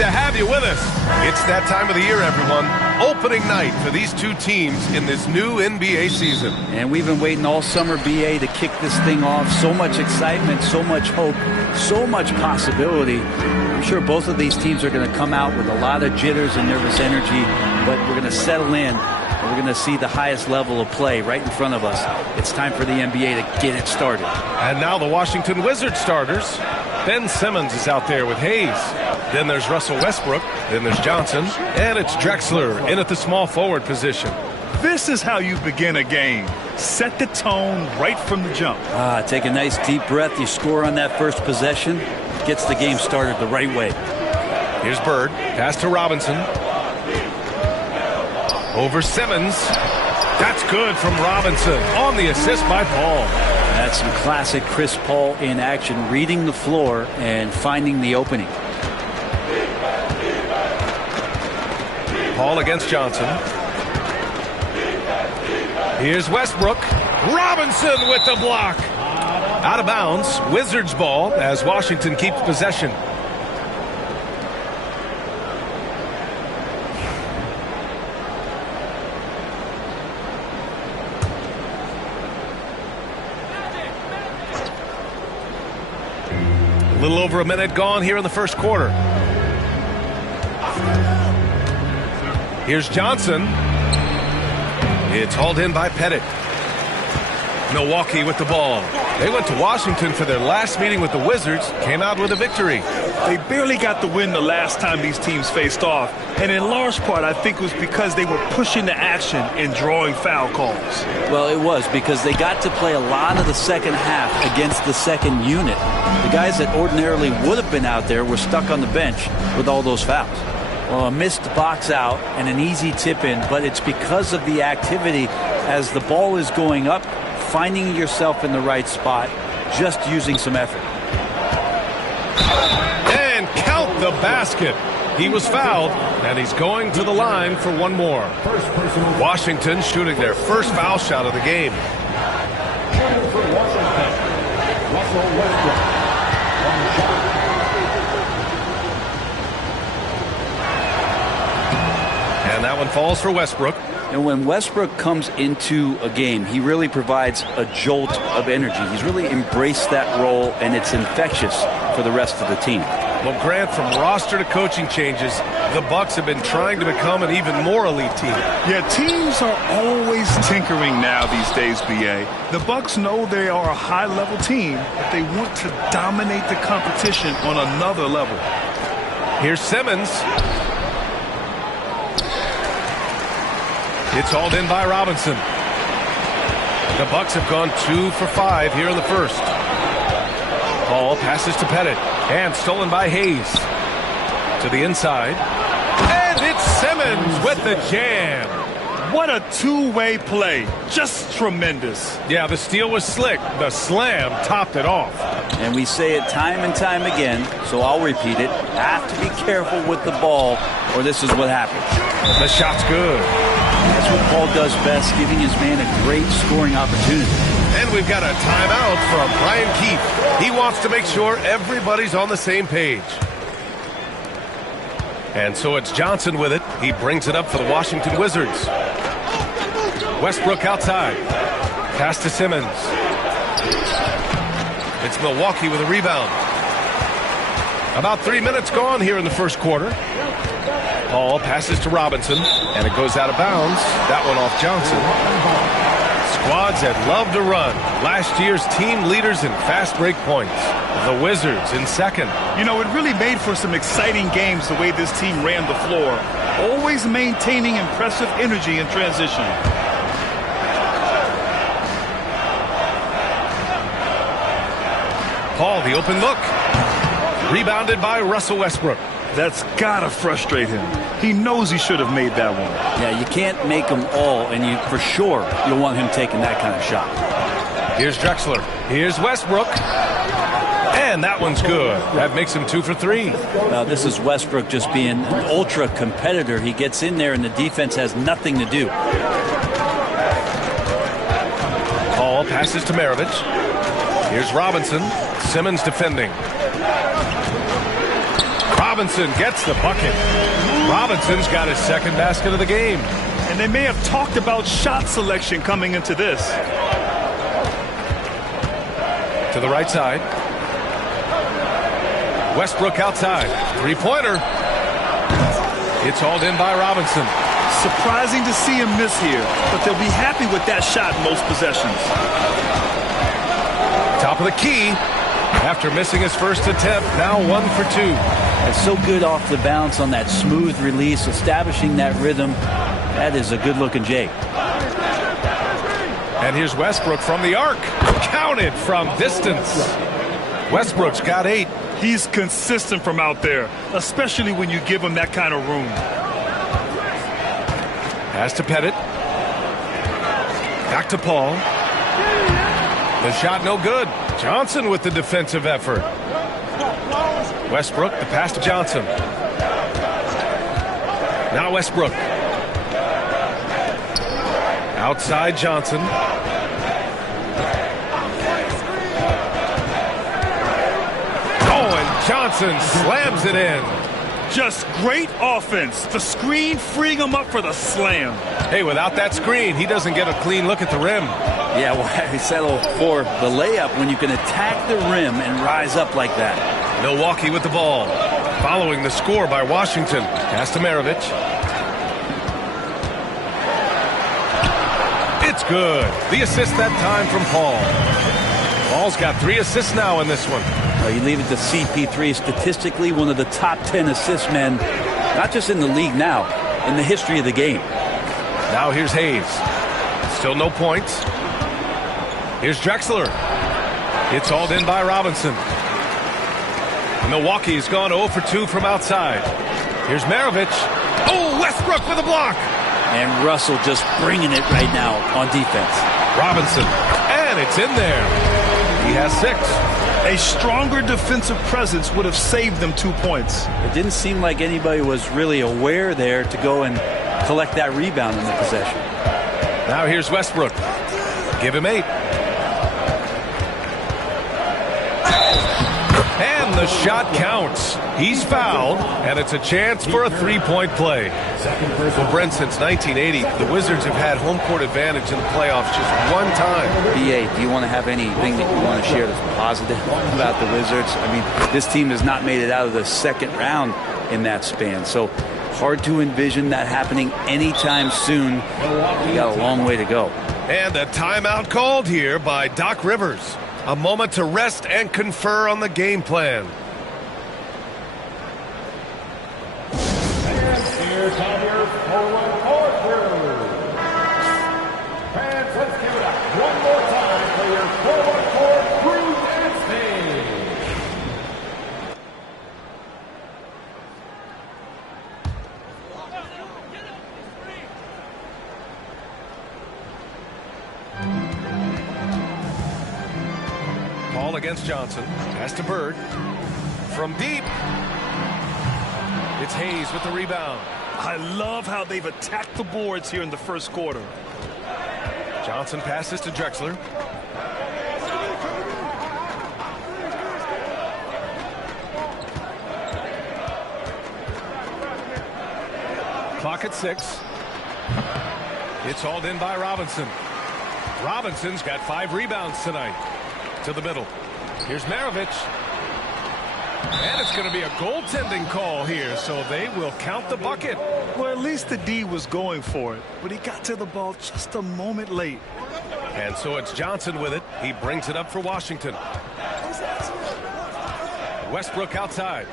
to have you with us. It's that time of the year, everyone. Opening night for these two teams in this new NBA season. And we've been waiting all summer, BA, to kick this thing off. So much excitement, so much hope, so much possibility. I'm sure both of these teams are going to come out with a lot of jitters and nervous energy, but we're going to settle in. And we're going to see the highest level of play right in front of us. It's time for the NBA to get it started. And now the Washington Wizards starters. Ben Simmons is out there with Hayes. Then there's Russell Westbrook. Then there's Johnson. And it's Drexler in at the small forward position. This is how you begin a game. Set the tone right from the jump. Take a nice deep breath. You score on that first possession. Gets the game started the right way. Here's Bird. Pass to Robinson. Over Simmons. That's good from Robinson on the assist by Paul. That's some classic Chris Paul in action, reading the floor and finding the opening. Paul against Johnson. Here's Westbrook. Robinson with the block. Out of bounds. Wizards ball as Washington keeps possession. A little over a minute gone here in the first quarter. Here's Johnson. It's hauled in by Pettit. Milwaukee with the ball. They went to Washington for their last meeting with the Wizards, came out with a victory. They barely got the win the last time these teams faced off, and in large part I think it was because they were pushing the action and drawing foul calls. Well, it was because they got to play a lot of the second half against the second unit. The guys that ordinarily would have been out there were stuck on the bench with all those fouls. Well, a missed box out and an easy tip in, but it's because of the activity as the ball is going up, finding yourself in the right spot, just using some effort. And count the basket. He was fouled, and he's going to the line for one more. Washington shooting their first foul shot of the game. And that one falls for Westbrook. And when Westbrook comes into a game, he really provides a jolt of energy. He's really embraced that role, and it's infectious for the rest of the team. Well, Grant, from roster to coaching changes, the Bucks have been trying to become an even more elite team. Yeah, teams are always tinkering now these days, BA. The Bucks know they are a high-level team, but they want to dominate the competition on another level. Here's Simmons. It's hauled in by Robinson. The Bucks have gone 2 for 5 here in the first. Ball passes to Pettit. And stolen by Hayes. To the inside. And it's Simmons with the jam. What a two-way play. Just tremendous. Yeah, the steal was slick. The slam topped it off. And we say it time and time again, so I'll repeat it. Have to be careful with the ball, or this is what happens. The shot's good. That's what Paul does best, giving his man a great scoring opportunity. And we've got a timeout from Brian Keefe. He wants to make sure everybody's on the same page. And so it's Johnson with it. He brings it up for the Washington Wizards. Westbrook outside. Pass to Simmons. It's Milwaukee with a rebound. About 3 minutes gone here in the first quarter. Paul passes to Robinson, and it goes out of bounds. That one off Johnson. Squads that love to run. Last year's team leaders in fast break points. The Wizards in second. You know, it really made for some exciting games the way this team ran the floor. Always maintaining impressive energy in transition. Paul, the open look. Rebounded by Russell Westbrook. That's gotta frustrate him. He knows he should have made that one. Yeah, you can't make them all, and you for sure you'll want him taking that kind of shot. Here's Drexler. Here's Westbrook. And that one's good. That makes him 2 for 3. Now, this is Westbrook just being an ultra competitor. He gets in there, and the defense has nothing to do. Paul passes to Maravich. Here's Robinson. Simmons defending. Robinson gets the bucket. Robinson's got his second basket of the game. And they may have talked about shot selection coming into this. To the right side. Westbrook outside. Three-pointer. It's hauled in by Robinson. Surprising to see him miss here, but they'll be happy with that shot most possessions. Top of the key. After missing his first attempt, now 1 for 2. It's so good off the bounce on that smooth release, establishing that rhythm. That is a good-looking J. And here's Westbrook from the arc. Counted from distance. Westbrook's got 8. He's consistent from out there, especially when you give him that kind of room. Pass to Pettit. Back to Paul. The shot no good. Johnson with the defensive effort. Westbrook, the pass to Johnson. Now Westbrook. Outside Johnson. Oh, and Johnson slams it in. Just great offense. The screen freeing him up for the slam. Hey, without that screen, he doesn't get a clean look at the rim. Yeah, why settle for the layup when you can attack the rim and rise up like that? Milwaukee with the ball. Following the score by Washington. Pass to Maravich. It's good. The assist that time from Paul. Paul's got 3 assists now in this one. You leave it to CP3, statistically one of the top 10 assist men, not just in the league now, in the history of the game. Now here's Hayes. Still no points. Here's Drexler. It's hauled in by Robinson. Milwaukee's gone 0 for 2 from outside. Here's Maravich. Oh, Westbrook with a block. And Russell just bringing it right now on defense. Robinson. And it's in there. He has 6. A stronger defensive presence would have saved them 2 points. It didn't seem like anybody was really aware there to go and collect that rebound in the possession. Now here's Westbrook. Give him 8. And the shot counts. He's fouled, and it's a chance for a 3-point play. Well, Brent, since 1980, the Wizards have had home court advantage in the playoffs just one time. BA, do you want to have anything that you want to share that's positive about the Wizards? I mean, this team has not made it out of the second round in that span, so hard to envision that happening anytime soon. We got a long way to go. And a timeout called here by Doc Rivers. A moment to rest and confer on the game plan. And here's your forward court crew. Fans, let's give it up one more time for your forward court crew and stage. Paul against Johnson. Pass to Bird. From deep. It's Hayes with the rebound. I love how they've attacked the boards here in the first quarter. Johnson passes to Drexler. Clock at 6. It's hauled in by Robinson. Robinson's got 5 rebounds tonight. To the middle. Here's Maravich. And it's going to be a goaltending call here, so they will count the bucket. Well, at least the D was going for it, but he got to the ball just a moment late. And so it's Johnson with it. He brings it up for Washington. Westbrook outside.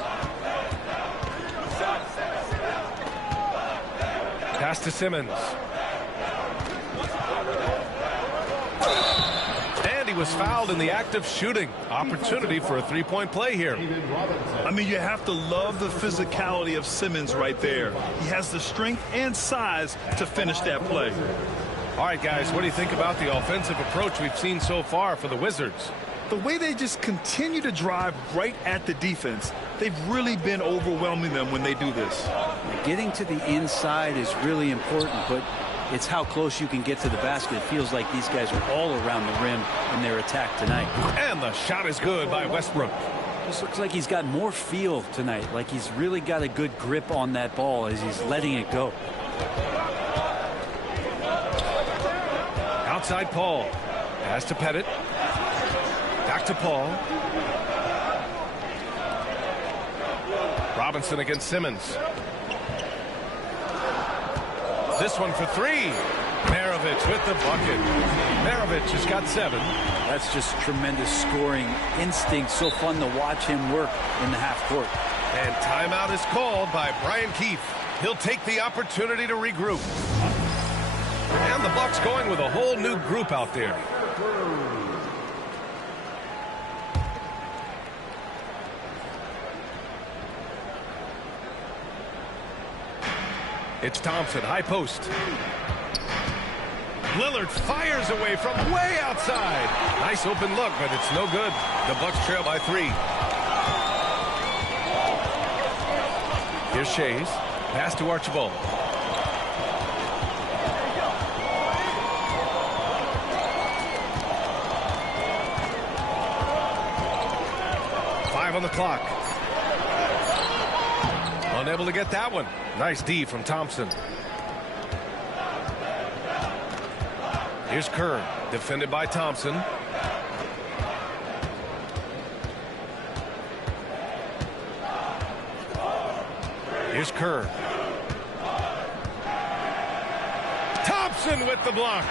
Pass to Simmons. And he was fouled in the act of shooting. Opportunity for a 3-point play here. I mean, you have to love the physicality of Simmons right there. He has the strength and size to finish that play. All right, guys, what do you think about the offensive approach we've seen so far for the Wizards? The way they just continue to drive right at the defense, they've really been overwhelming them when they do this. Getting to the inside is really important, but it's how close you can get to the basket. It feels like these guys are all around the rim in their attack tonight. And the shot is good by Westbrook. This looks like he's got more feel tonight, like he's really got a good grip on that ball as he's letting it go. Outside Paul. Pass to Pettit. Back to Paul. Robinson against Simmons. This one for three. Maravich with the bucket. Maravich has got 7. That's just tremendous scoring instinct. So fun to watch him work in the half court. And timeout is called by Brian Keefe. He'll take the opportunity to regroup. And the Bucks going with a whole new group out there. It's Thompson, high post. Lillard fires away from way outside. Nice open look, but it's no good. The Bucks trail by 3. Here's Shays. Pass to Archibald. On the clock. Unable to get that one. Nice D from Thompson. Here's Kerr, defended by Thompson. Here's Kerr. Thompson with the block.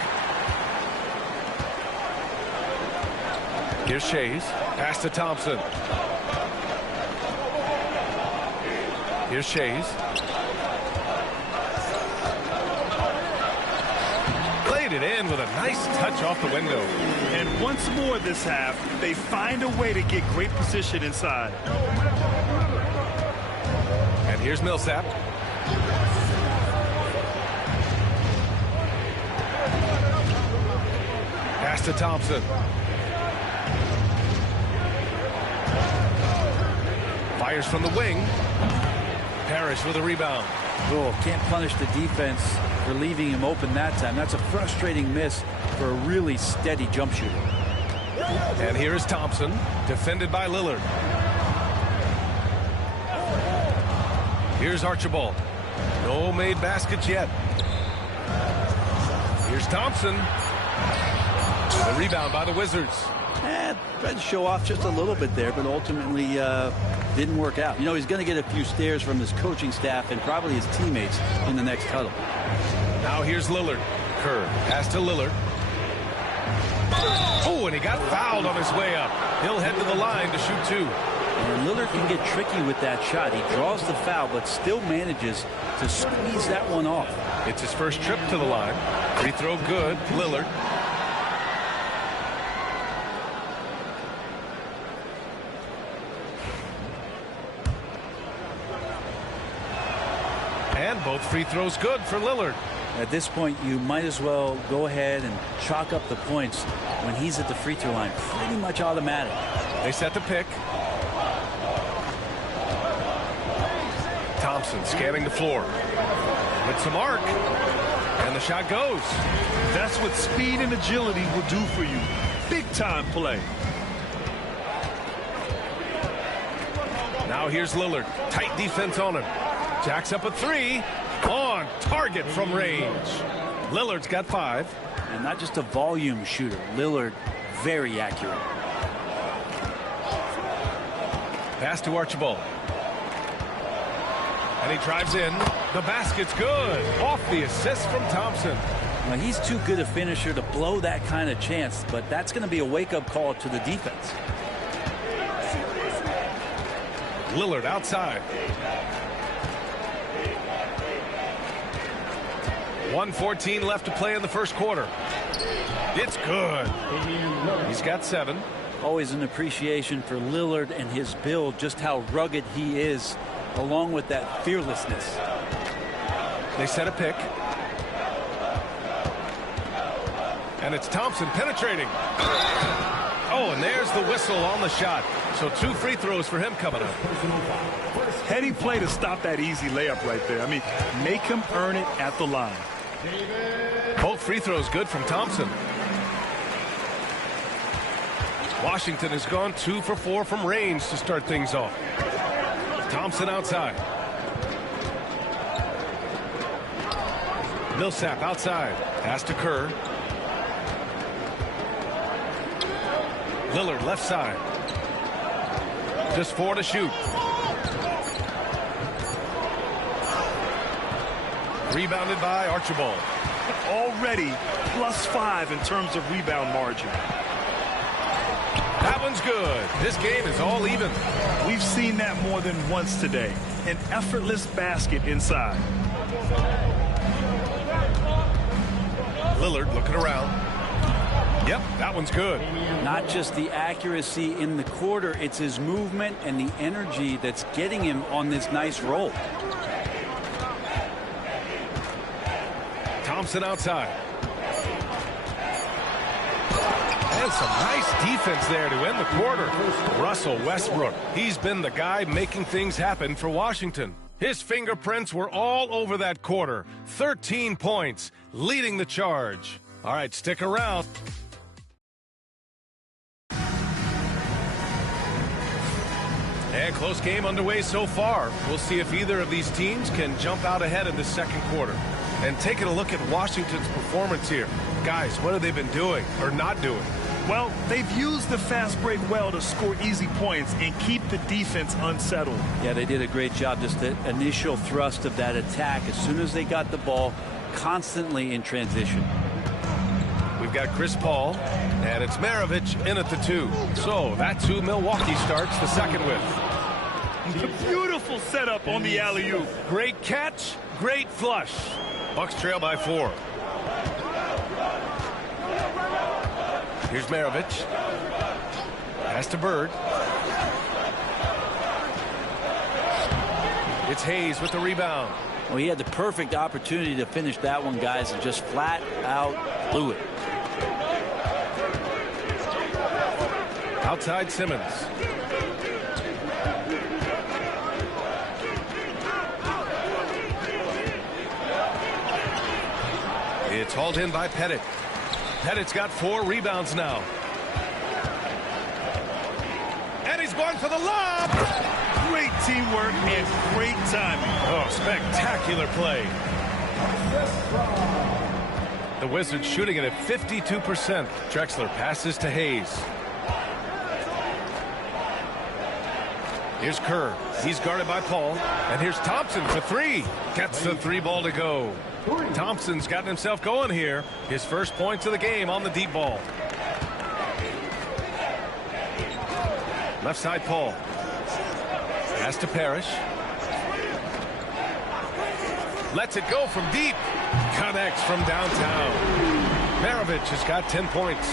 Here's Shays. Pass to Thompson. Here's Shays. Played it in with a nice touch off the window. And once more this half, they find a way to get great position inside. And here's Millsap. Pass to Thompson. Fires from the wing. Parrish with a rebound. Oh, can't punish the defense for leaving him open that time. That's a frustrating miss for a really steady jump shooter. And here is Thompson, defended by Lillard. Here's Archibald. No made baskets yet. Here's Thompson. The rebound by the Wizards. Tried to show off just a little bit there, but ultimately didn't work out. You know, he's going to get a few stares from his coaching staff and probably his teammates in the next huddle. Now here's Lillard. Kerr, pass to Lillard. Oh, and he got fouled on his way up. He'll head to the line to shoot 2. And Lillard can get tricky with that shot. He draws the foul, but still manages to squeeze that one off. It's his first trip to the line. Free throw good. Lillard. And both free throws good for Lillard. At this point, you might as well go ahead and chalk up the points when he's at the free throw line. Pretty much automatic. They set the pick. Thompson scanning the floor. With some arc. And the shot goes. That's what speed and agility will do for you. Big time play. Now here's Lillard. Tight defense on him. Jacks up a 3. On target from range. Lillard's got 5. And not just a volume shooter. Lillard, very accurate. Pass to Archibald. And he drives in. The basket's good. Off the assist from Thompson. Well, he's too good a finisher to blow that kind of chance, but that's going to be a wake-up call to the defense. Lillard outside. 1:14 left to play in the first quarter. It's good. He's got 7. Always an appreciation for Lillard and his build, just how rugged he is, along with that fearlessness. They set a pick. And it's Thompson penetrating. Oh, and there's the whistle on the shot. So 2 free throws for him coming up. Heady play to stop that easy layup right there. I mean, make him earn it at the line. Both free throws good from Thompson. Washington has gone 2 for 4 from range to start things off. Thompson outside. Millsap outside. Pass to Kerr. Lillard left side. Just 4 to shoot. Rebounded by Archibald. Already +5 in terms of rebound margin. That one's good. This game is all even. We've seen that more than once today. An effortless basket inside. Lillard looking around. Yep, that one's good. Not just the accuracy in the quarter, it's his movement and the energy that's getting him on this nice roll. Thompson outside. And some nice defense there to end the quarter. Russell Westbrook, he's been the guy making things happen for Washington. His fingerprints were all over that quarter. 13 points, leading the charge. All right, stick around. And close game underway so far. We'll see if either of these teams can jump out ahead in the second quarter. And taking a look at Washington's performance here. Guys, what have they been doing or not doing? Well, they've used the fast break well to score easy points and keep the defense unsettled. Yeah, they did a great job. Just the initial thrust of that attack as soon as they got the ball, constantly in transition. We've got Chris Paul, and it's Maravich in at the 2. So that's who Milwaukee starts the second with. Beautiful setup on the alley-oop. Great catch, great flush. Bucks trail by 4. Here's Maravich. Pass to Bird. It's Hayes with the rebound. Well, he had the perfect opportunity to finish that one, guys, and just flat out blew it. Outside Simmons. It's hauled in by Pettit. Pettit's got 4 rebounds now. And he's going for the lob. Great teamwork and great timing. Oh, spectacular play. The Wizards shooting it at 52%. Drexler passes to Hayes. Here's Kerr. He's guarded by Paul. And here's Thompson for 3. Gets the 3 ball to go. Thompson's gotten himself going here. His first points of the game on the deep ball. Left side Paul. Pass to Parrish. Lets it go from deep. Connects from downtown. Maravich has got 10 points.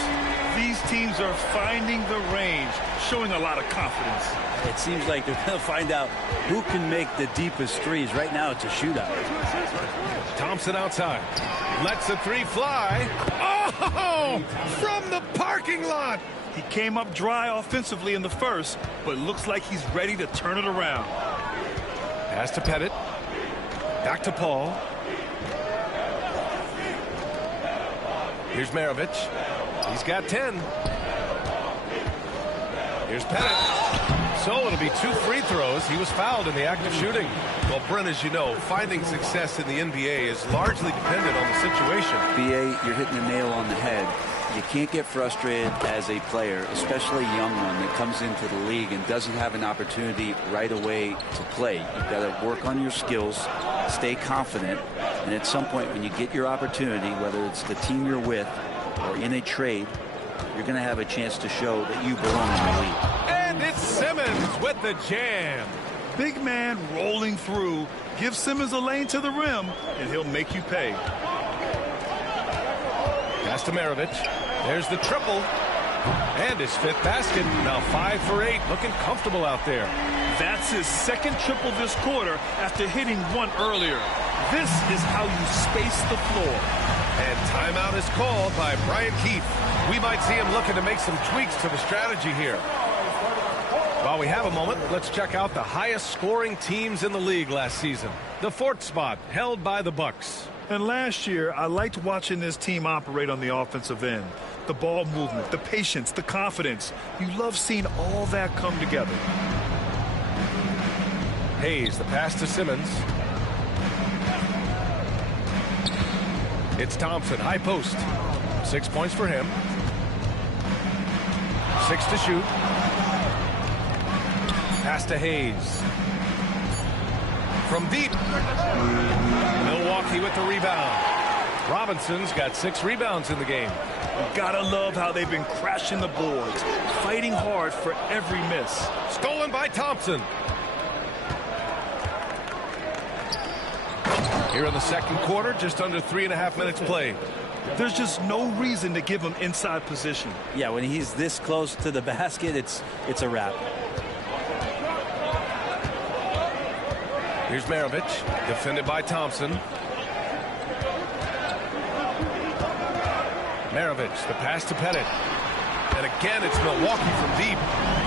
These teams are finding the range, showing a lot of confidence. It seems like they're going to find out who can make the deepest threes. Right now, it's a shootout. Thompson outside. Lets the 3 fly. Oh! From the parking lot! He came up dry offensively in the first, but looks like he's ready to turn it around. Pass to Pettit. Back to Paul. Here's Maravich. He's got 10. Here's Pettit. So it'll be 2 free throws. He was fouled in the act of shooting. Well, Brent, as you know, finding success in the NBA is largely dependent on the situation. B.A., you're hitting the nail on the head. You can't get frustrated as a player, especially a young one that comes into the league and doesn't have an opportunity right away to play. You've got to work on your skills, stay confident, and at some point when you get your opportunity, whether it's the team you're with or in a trade, you're going to have a chance to show that you belong in the league. And it's Simmons with the jam. Big man rolling through. Give Simmons a lane to the rim, and he'll make you pay. Pass to Maravich. There's the triple. And his 5th basket. Now 5 for 8. Looking comfortable out there. That's his 2nd triple this quarter after hitting 1 earlier. This is how you space the floor. And timeout is called by Brian Keefe. We might see him looking to make some tweaks to the strategy here. While we have a moment, let's check out the highest scoring teams in the league last season. The 4th spot held by the Bucks. And last year, I liked watching this team operate on the offensive end. The ball movement, the patience, the confidence. You love seeing all that come together. Hayes, the pass to Simmons. It's Thompson, high post. 6 points for him. 6 to shoot. Pass to Hayes. From deep. Milwaukee with the rebound. Robinson's got 6 rebounds in the game. You gotta love how they've been crashing the boards, fighting hard for every miss. Stolen by Thompson. Here in the second quarter, just under 3.5 minutes played. There's just no reason to give him inside position. Yeah, when he's this close to the basket, it's a wrap. Here's Maravich, defended by Thompson. Maravich, the pass to Pettit. And again, it's Milwaukee from deep.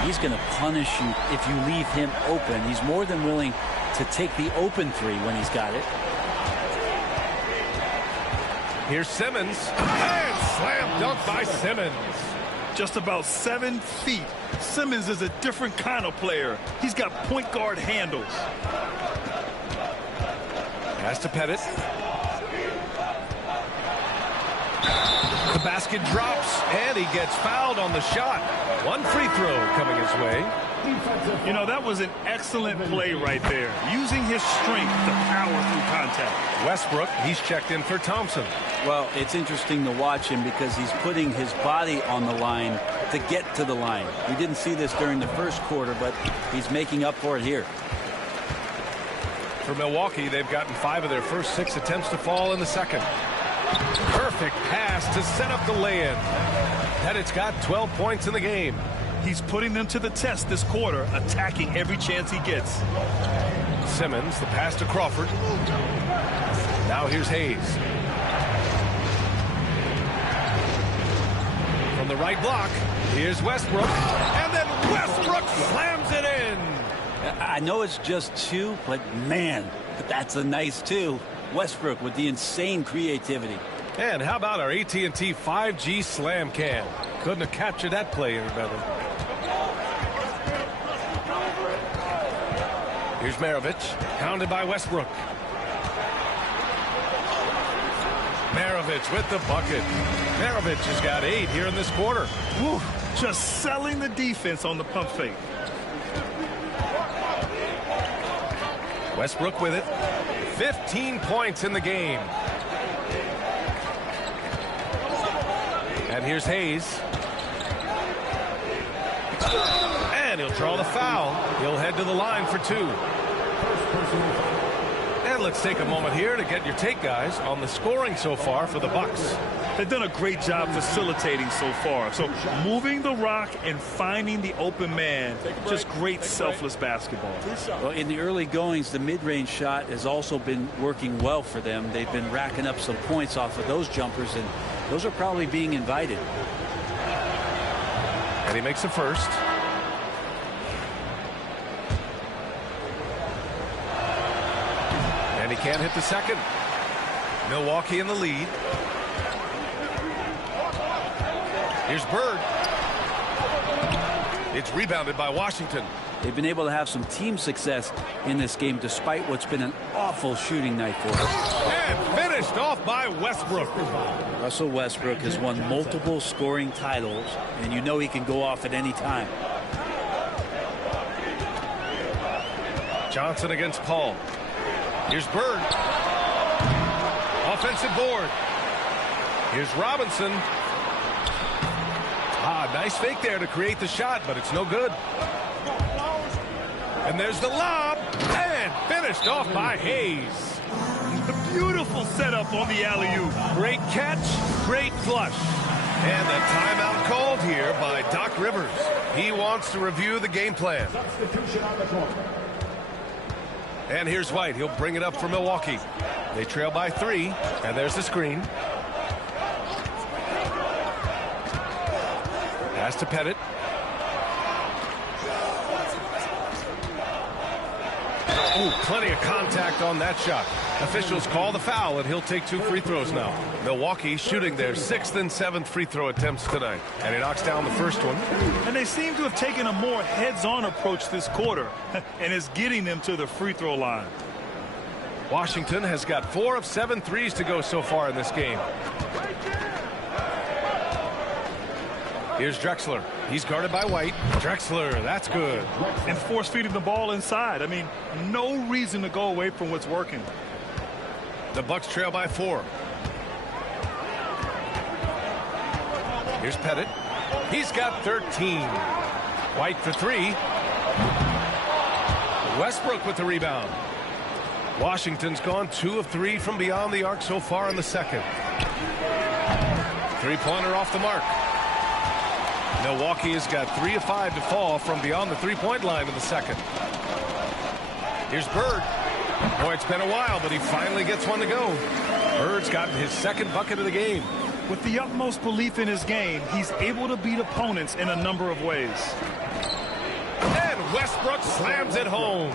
He's going to punish you if you leave him open. He's more than willing to take the open three when he's got it. Here's Simmons. And slam dunk by Simmons. Just about 7 feet. Simmons is a different kind of player. He's got point guard handles. Pass to Pettit. The basket drops, and he gets fouled on the shot. 1 free throw coming his way. You know, that was an excellent play right there. Using his strength to power through contact. Westbrook, he's checked in for Thompson. Well, it's interesting to watch him because he's putting his body on the line to get to the line. We didn't see this during the first quarter, but he's making up for it here. For Milwaukee, they've gotten 5 of their first 6 attempts to fall in the second. Perfect pass to set up the lay-in. Pettit's got 12 points in the game. He's putting them to the test this quarter, attacking every chance he gets. Simmons, the pass to Crawford. Now here's Hayes. From the right block, here's Westbrook. And then Westbrook slams it in. I know it's just 2, but man, that's a nice 2. Westbrook with the insane creativity. And how about our AT&T 5G Slam Cam? Couldn't have captured that play any better. Here's Maravich, pounded by Westbrook. Maravich with the bucket. Maravich has got 8 here in this quarter. Woo, just selling the defense on the pump fake. Westbrook with it. 15 points in the game. And here's Hayes. And he'll draw the foul. He'll head to the line for 2. And let's take a moment here to get your take, guys, on the scoring so far for the Bucks. They've done a great job facilitating so far. So moving the rock and finding the open man, just great selfless basketball. Well, in the early goings, the mid-range shot has also been working well for them. They've been racking up some points off of those jumpers, and those are probably being invited. And he makes the first. And he can't hit the second. Milwaukee in the lead. Here's Bird. It's rebounded by Washington. They've been able to have some team success in this game despite what's been an awful shooting night for them. And finished off by Westbrook. Russell Westbrook has won multiple scoring titles, and you know he can go off at any time. Johnson against Paul. Here's Bird. Offensive board. Here's Robinson. Nice fake there to create the shot, but it's no good. And there's the lob. And finished off by Hayes. A beautiful setup on the alley-oop. Great catch, great flush. And a timeout called here by Doc Rivers. He wants to review the game plan. And here's White. He'll bring it up for Milwaukee. They trail by 3, and there's the screen. Pass to Pettit. Oh, plenty of contact on that shot. Officials call the foul, and he'll take 2 free throws now. Milwaukee shooting their 6th and 7th free throw attempts tonight. And he knocks down the first one. And they seem to have taken a more heads-on approach this quarter, and is getting them to the free throw line. Washington has got 4 of 7 threes to go so far in this game. Here's Drexler. He's guarded by White. Drexler, that's good. And force feeding the ball inside. I mean, no reason to go away from what's working. The Bucks trail by 4. Here's Pettit. He's got 13. White for 3. Westbrook with the rebound. Washington's gone 2 of 3 from beyond the arc so far in the second. 3-pointer off the mark. Milwaukee has got 3 of 5 to fall from beyond the 3-point line in the second. Here's Bird. Boy, it's been a while, but he finally gets one to go. Bird's gotten his 2nd bucket of the game. With the utmost belief in his game, he's able to beat opponents in a number of ways. And Westbrook slams it home.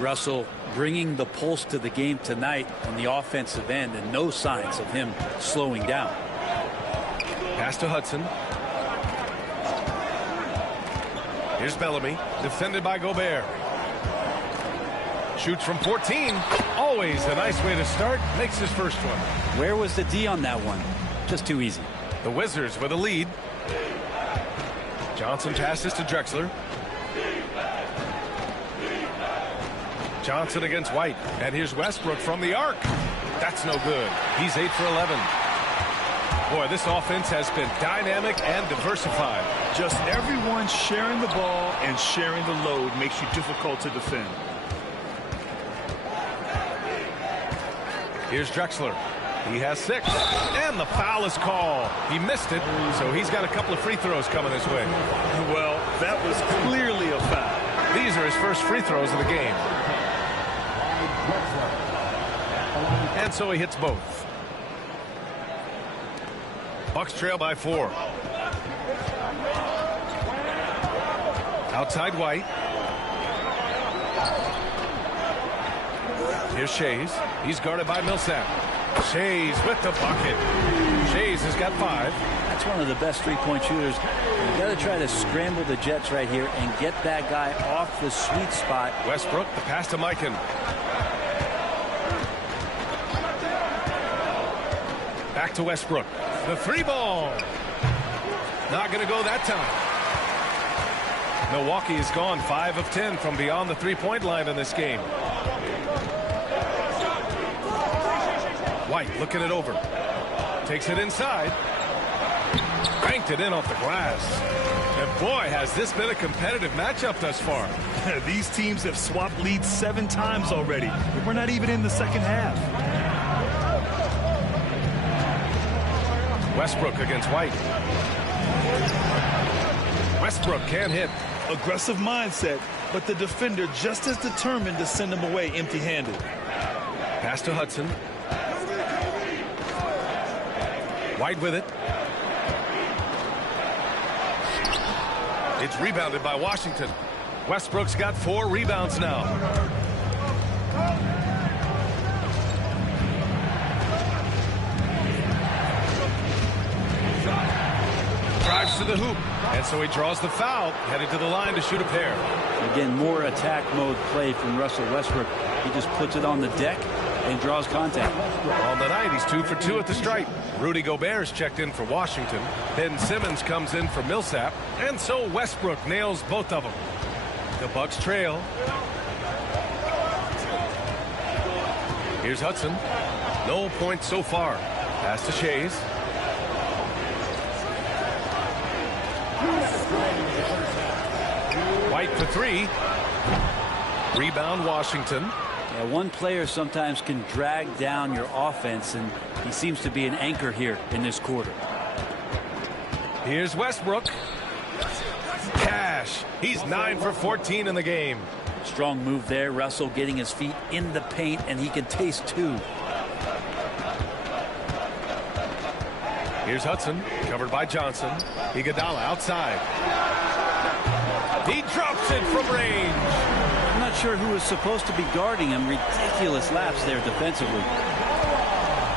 Russell bringing the pulse to the game tonight on the offensive end, and no signs of him slowing down. Pass to Hudson. Here's Bellamy, defended by Gobert. Shoots from 14. Always a nice way to start. Makes his first one. Where was the D on that one? Just too easy. The Wizards with a lead. Johnson passes to Drexler. Johnson against White. And here's Westbrook from the arc. That's no good. He's 8 for 11. Boy, this offense has been dynamic and diversified. Just everyone sharing the ball and sharing the load makes you difficult to defend. Here's Drexler. He has 6. And the foul is called. He missed it, so he's got a couple of free throws coming his way. Well, that was clearly a foul. These are his first free throws of the game. And so he hits both. Bucks trail by 4. Outside White. Here's Shays. He's guarded by Millsap. Shays with the bucket. Shays has got 5. That's one of the best three-point shooters. You've got to try to scramble the Jets right here and get that guy off the sweet spot. Westbrook, the pass to Mikan. Back to Westbrook. The 3-ball. Not going to go that time. Milwaukee has gone 5 of 10 from beyond the 3-point line in this game. White looking it over. Takes it inside. Banked it in off the glass. And boy, has this been a competitive matchup thus far. These teams have swapped leads 7 times already. We're not even in the second half. Westbrook against White. Westbrook can't hit. Aggressive mindset, but the defender just as determined to send him away empty-handed. Pass to Hudson. White with it. It's rebounded by Washington. Westbrook's got 4 rebounds now. Drives to the hoop, and so he draws the foul, headed to the line to shoot a pair. Again, more attack mode play from Russell Westbrook. He just puts it on the deck and draws contact. On the night, he's 2 for 2 at the stripe. Rudy Gobert's checked in for Washington. Ben Simmons comes in for Millsap, and so Westbrook nails both of them. The Bucks trail. Here's Hudson. No points so far. Pass to Shays. White for 3. Rebound Washington. Yeah, one player sometimes can drag down your offense, and he seems to be an anchor here in this quarter. Here's Westbrook. Cash. He's 9 for 14 in the game. Strong move there. Russell getting his feet in the paint, and he can taste 2. Here's Hudson, covered by Johnson. Iguodala outside. He drops it from range. I'm not sure who is supposed to be guarding him. Ridiculous lapse there defensively.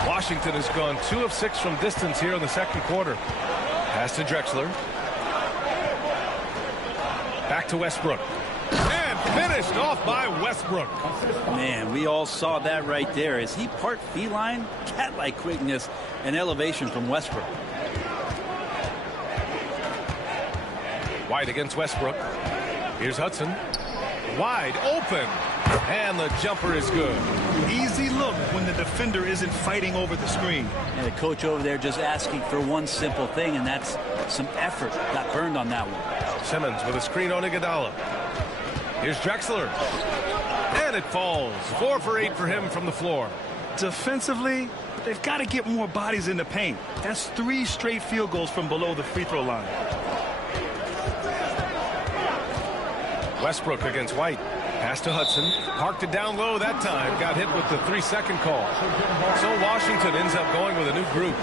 Washington has gone 2 of 6 from distance here in the second quarter. Pass to Drexler. Back to Westbrook. And finished off by Westbrook. Man, we all saw that right there. Is he part feline? Cat-like quickness and elevation from Westbrook. White against Westbrook. Here's Hudson. Wide open. And the jumper is good. Easy look when the defender isn't fighting over the screen. And the coach over there just asking for one simple thing, and that's some effort. Got burned on that one. Simmons with a screen on Iguodala. Here's Drexler. And it falls. 4 for 8 for him from the floor. Defensively, they've got to get more bodies in the paint. That's 3 straight field goals from below the free throw line. Westbrook against White. Pass to Hudson. Parked it down low that time. Got hit with the 3-second call. So Washington ends up going with a new group.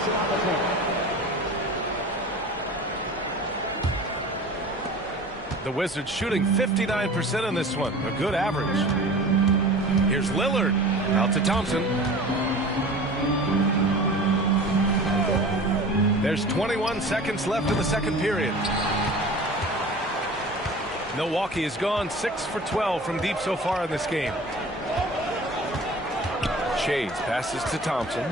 The Wizards shooting 59% in this one. A good average. Here's Lillard. Out to Thompson. There's 21 seconds left in the second period. Milwaukee has gone 6 for 12 from deep so far in this game. Shades passes to Thompson.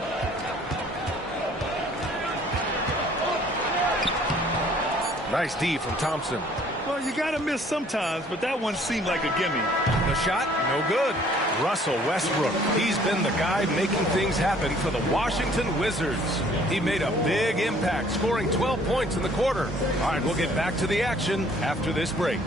Nice D from Thompson. Well, you got to miss sometimes, but that one seemed like a gimme. The shot, no good. Russell Westbrook, he's been the guy making things happen for the Washington Wizards. He made a big impact, scoring 12 points in the quarter. All right, we'll get back to the action after this break.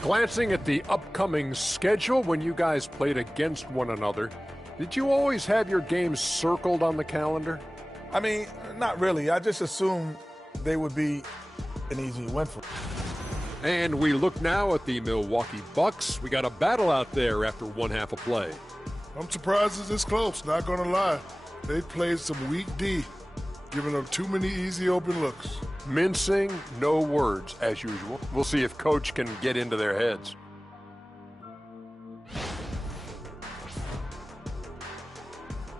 Glancing at the upcoming schedule when you guys played against one another, did you always have your games circled on the calendar? I mean, not really. I just assumed they would be an easy win for me. And we look now at the Milwaukee Bucks. We got a battle out there after one half of play. I'm surprised it's this close, not going to lie. They played some weak D, giving them too many easy open looks. Mincing, no words, as usual. We'll see if Coach can get into their heads.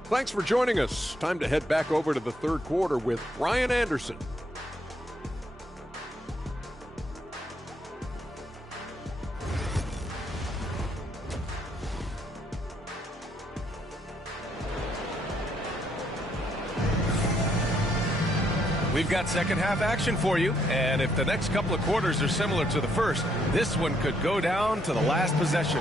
Thanks for joining us. Time to head back over to the third quarter with Brian Anderson. We've got second half action for you, and if the next couple of quarters are similar to the first, this one could go down to the last possession.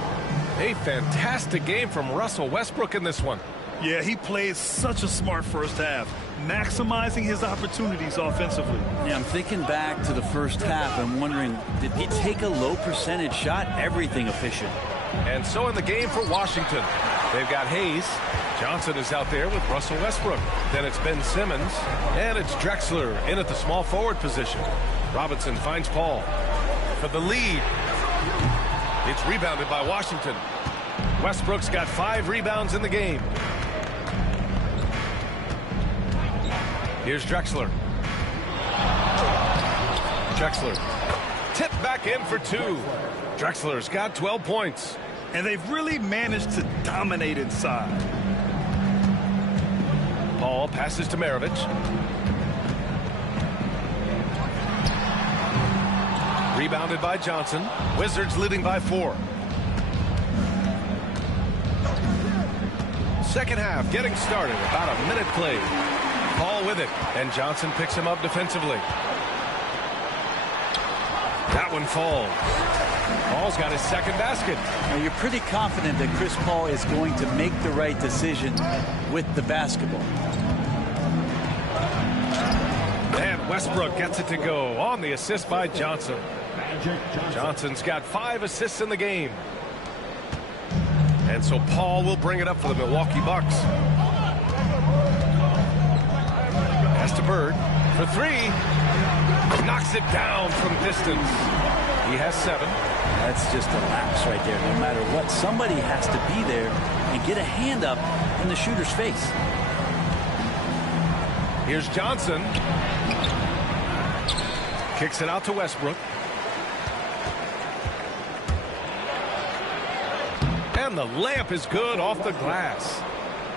A fantastic game from Russell Westbrook in this one. Yeah, he played such a smart first half, maximizing his opportunities offensively. Yeah, I'm thinking back to the first half and wondering, did he take a low percentage shot? Everything efficient. And so in the game for Washington, they've got Hayes. Johnson is out there with Russell Westbrook. Then it's Ben Simmons. And it's Drexler in at the small forward position. Robinson finds Paul for the lead. It's rebounded by Washington. Westbrook's got 5 rebounds in the game. Here's Drexler. Drexler tipped back in for 2. Drexler's got 12 points. And they've really managed to dominate inside. Paul passes to Maravich. Rebounded by Johnson. Wizards leading by 4. Second half getting started. About a minute played. Paul with it. And Johnson picks him up defensively. That one falls. Paul's got his second basket. Now you're pretty confident that Chris Paul is going to make the right decision with the basketball. And Westbrook gets it to go on the assist by Johnson. Johnson's got 5 assists in the game. And so Paul will bring it up for the Milwaukee Bucks. Pass to Bird for 3. Knocks it down from distance. He has 7. That's just a lapse right there. No matter what, somebody has to be there and get a hand up in the shooter's face. Here's Johnson. Kicks it out to Westbrook. And the layup is good off the glass.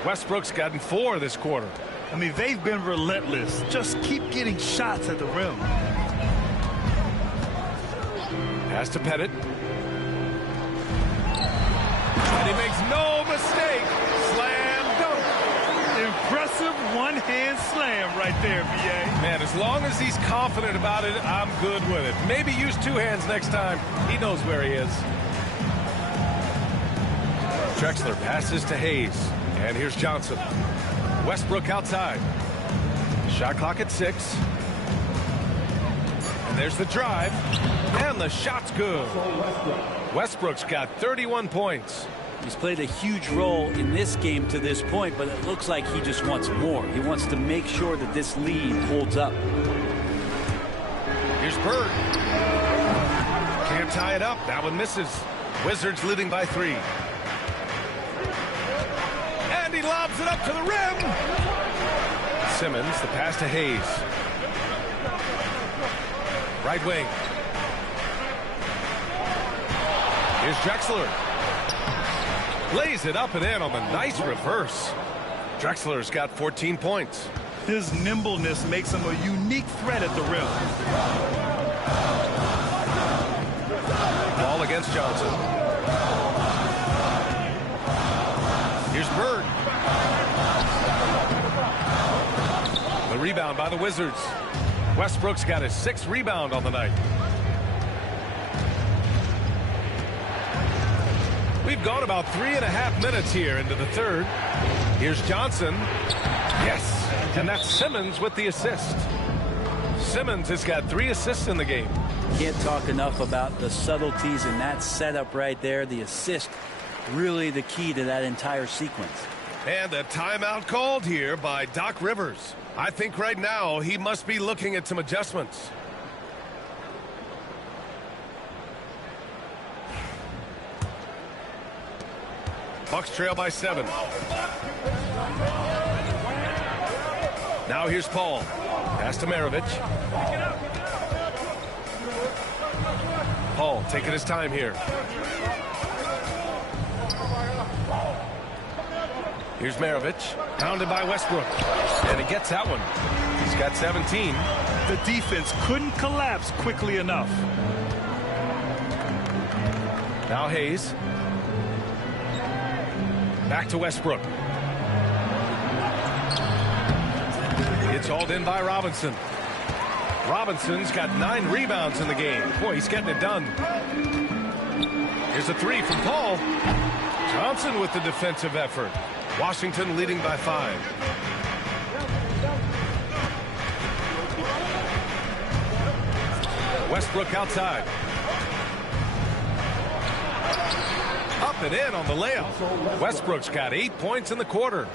Westbrook's gotten 4 this quarter. I mean, they've been relentless. Just keep getting shots at the rim. Pass to Pettit. And he makes no mistake. Slam dunk. Impressive one-hand slam right there, B.A. Man, as long as he's confident about it, I'm good with it. Maybe use 2 hands next time. He knows where he is. Drexler passes to Hayes. And here's Johnson. Westbrook outside. Shot clock at 6. And there's the drive. And the shot's good. Westbrook's got 31 points. He's played a huge role in this game to this point, but it looks like he just wants more. He wants to make sure that this lead holds up. Here's Bird. Can't tie it up. That one misses. Wizards leading by 3. And he lobs it up to the rim. Simmons, the pass to Hayes. Right wing. Here's Drexler. Lays it up and in on the nice reverse. Drexler's got 14 points. His nimbleness makes him a unique threat at the rim. Ball against Johnson. Here's Bird. The rebound by the Wizards. Westbrook's got his 6th rebound on the night. We've gone about 3.5 minutes here into the 3rd. Here's Johnson. Yes. And that's Simmons with the assist. Simmons has got 3 assists in the game. Can't talk enough about the subtleties in that setup right there. The assist, really the key to that entire sequence. And a timeout called here by Doc Rivers. I think right now he must be looking at some adjustments. Bucks trail by 7. Now here's Paul. Pass to Maravich. Paul taking his time here. Here's Maravich. Pounded by Westbrook. And he gets that one. He's got 17. The defense couldn't collapse quickly enough. Now Hayes. Back to Westbrook. It's hauled in by Robinson. Robinson's got 9 rebounds in the game. Boy, he's getting it done. Here's a 3 from Paul. Johnson with the defensive effort. Washington leading by 5. Westbrook outside. Up and in on the layup. Westbrook's got 8 points in the quarter.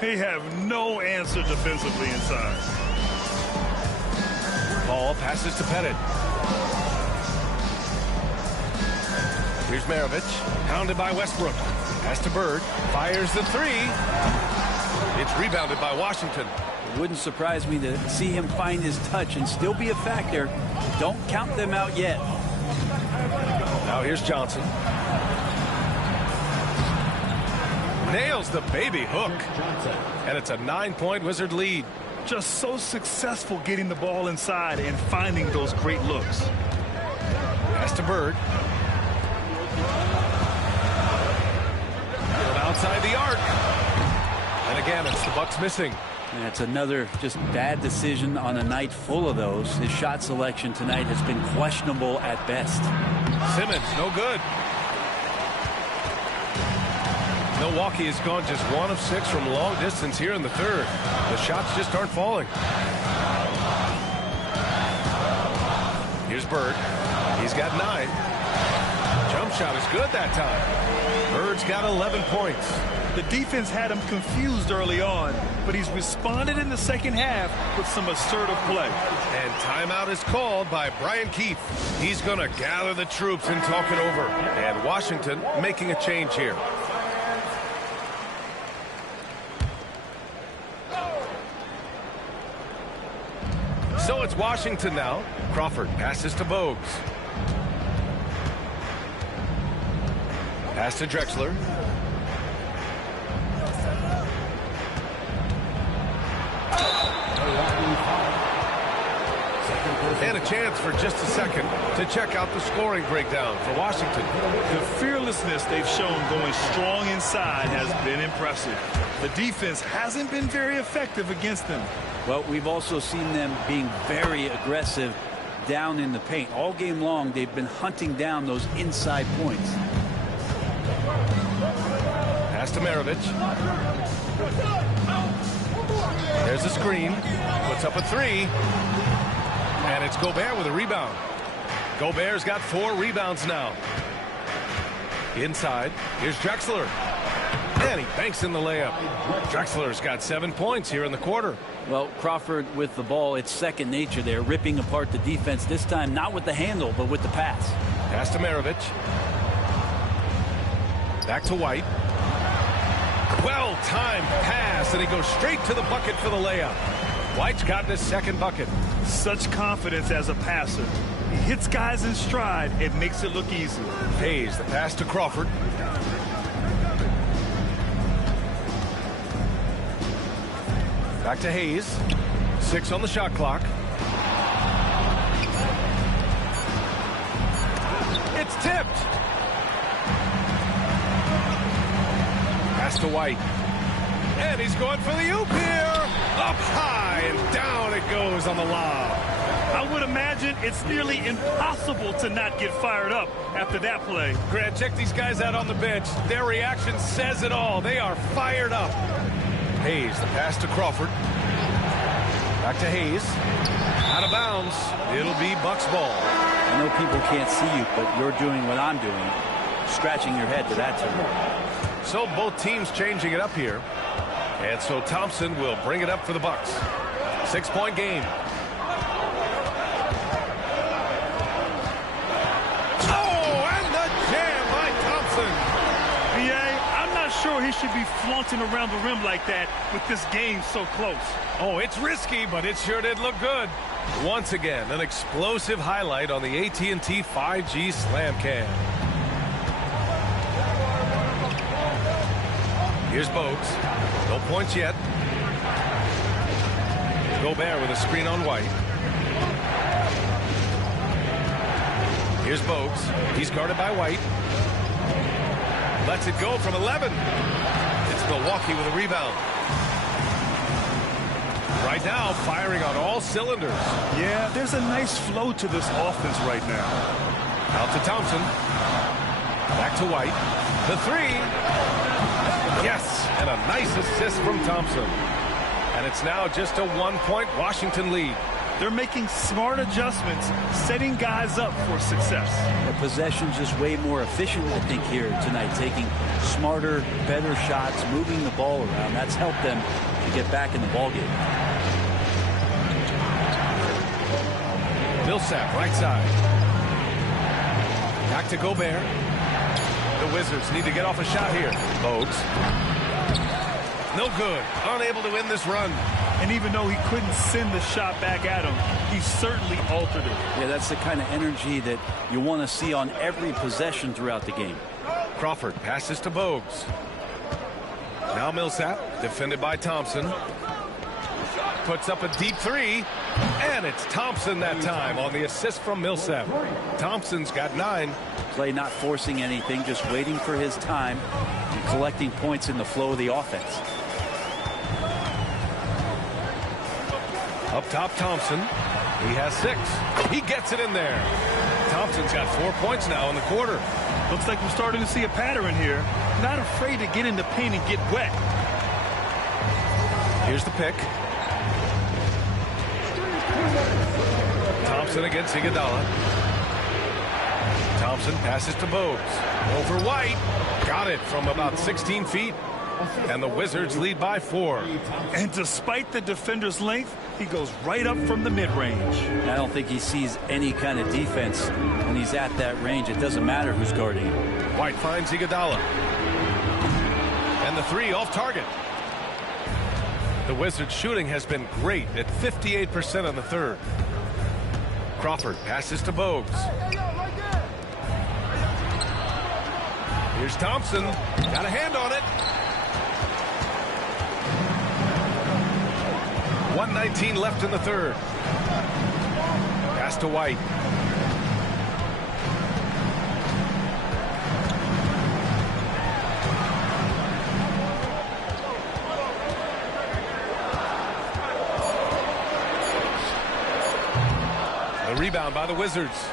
They have no answer defensively inside. Paul passes to Pettit. Here's Maravich. Pounded by Westbrook. Pass to Bird. Fires the 3. It's rebounded by Washington. It wouldn't surprise me to see him find his touch and still be a factor. Don't count them out yet. Now here's Johnson. Nails the baby hook. And it's a 9-point Wizard lead. Just so successful getting the ball inside and finding those great looks. Pass to Bird. From outside the arc. And again, it's the Bucks missing. And it's another just bad decision on a night full of those. His shot selection tonight has been questionable at best. Simmons, no good. Milwaukee has gone just 1 of 6 from long distance here in the 3rd. The shots just aren't falling. Here's Bird. He's got 9. Jump shot is good that time. Bird's got 11 points. The defense had him confused early on, but he's responded in the second half with some assertive play. And timeout is called by Brian Keefe. He's going to gather the troops and talk it over. And Washington making a change here. So it's Washington now. Crawford passes to Bogues. Pass to Drexler. And a chance for just a second to check out the scoring breakdown for Washington. The fearlessness they've shown going strong inside has been impressive. The defense hasn't been very effective against them. Well, we've also seen them being very aggressive down in the paint. All game long, they've been hunting down those inside points. Pass to Maravich. There's a screen. Puts up a three. And it's Gobert with a rebound. Gobert's got 4 rebounds now. Inside, here's Drexler. And he banks in the layup. Drexler's got 7 points here in the quarter. Well, Crawford with the ball, it's second nature there, ripping apart the defense, this time not with the handle, but with the pass. Pass to Maravich. Back to White. Well-timed pass, and he goes straight to the bucket for the layup. White's got his second bucket. Such confidence as a passer. He hits guys in stride and makes it look easy. Hayes, the pass to Crawford. Back to Hayes. 6 on the shot clock. It's tipped. Pass to White. And he's going for the oop here. Up high and down it goes on the lob. I would imagine it's nearly impossible to not get fired up after that play. Grant, check these guys out on the bench. Their reaction says it all. They are fired up. Hayes, the pass to Crawford. Back to Hayes. Out of bounds. It'll be Bucks ball. I know people can't see you, but you're doing what I'm doing, scratching your head to that tune. So both teams changing it up here. And so Thompson will bring it up for the Bucks. 6-point game. Oh, and the jam by Thompson. I'm not sure he should be flaunting around the rim like that with this game so close. Oh, it's risky, but it sure did look good. Once again, an explosive highlight on the AT&T 5G Slam Cam. Here's Bogues. No points yet. Gobert with a screen on White. Here's Bogues. He's guarded by White. Lets it go from 11. It's Milwaukee with a rebound. Right now, firing on all cylinders. Yeah, there's a nice flow to this offense right now. Out to Thompson. Back to White. The three. Yes, and a nice assist from Thompson. And it's now just a 1-point Washington lead. They're making smart adjustments, setting guys up for success. The possession's just way more efficient, I think, here tonight, taking smarter, better shots, moving the ball around. That's helped them to get back in the ballgame. Millsap, right side. Back to Gobert. The Wizards need to get off a shot here. Bogues. No good. Unable to win this run. And even though he couldn't send the shot back at him, he certainly altered it. Yeah, that's the kind of energy that you want to see on every possession throughout the game. Crawford passes to Bogues. Now Millsap, defended by Thompson. Puts up a deep three. And it's Thompson that time on the assist from Millsap. Thompson's got 9. Play not forcing anything, just waiting for his time and collecting points in the flow of the offense. Up top, Thompson. He has 6. He gets it in there. Thompson's got 4 points now in the quarter. Looks like we're starting to see a pattern here. Not afraid to get in the paint and get wet. Here's the pick. Thompson against Iguodala. Thompson passes to Bogues. Over White. Got it from about 16 feet. And the Wizards lead by 4. And despite the defender's length, he goes right up from the mid-range. I don't think he sees any kind of defense when he's at that range. It doesn't matter who's guarding him. White finds Iguodala. And the 3 off target. The Wizards' shooting has been great at 58% on the third. Crawford passes to Bogues. Here's Thompson. Got a hand on it. 1:19 left in the third. Pass to White. The rebound by the Wizards.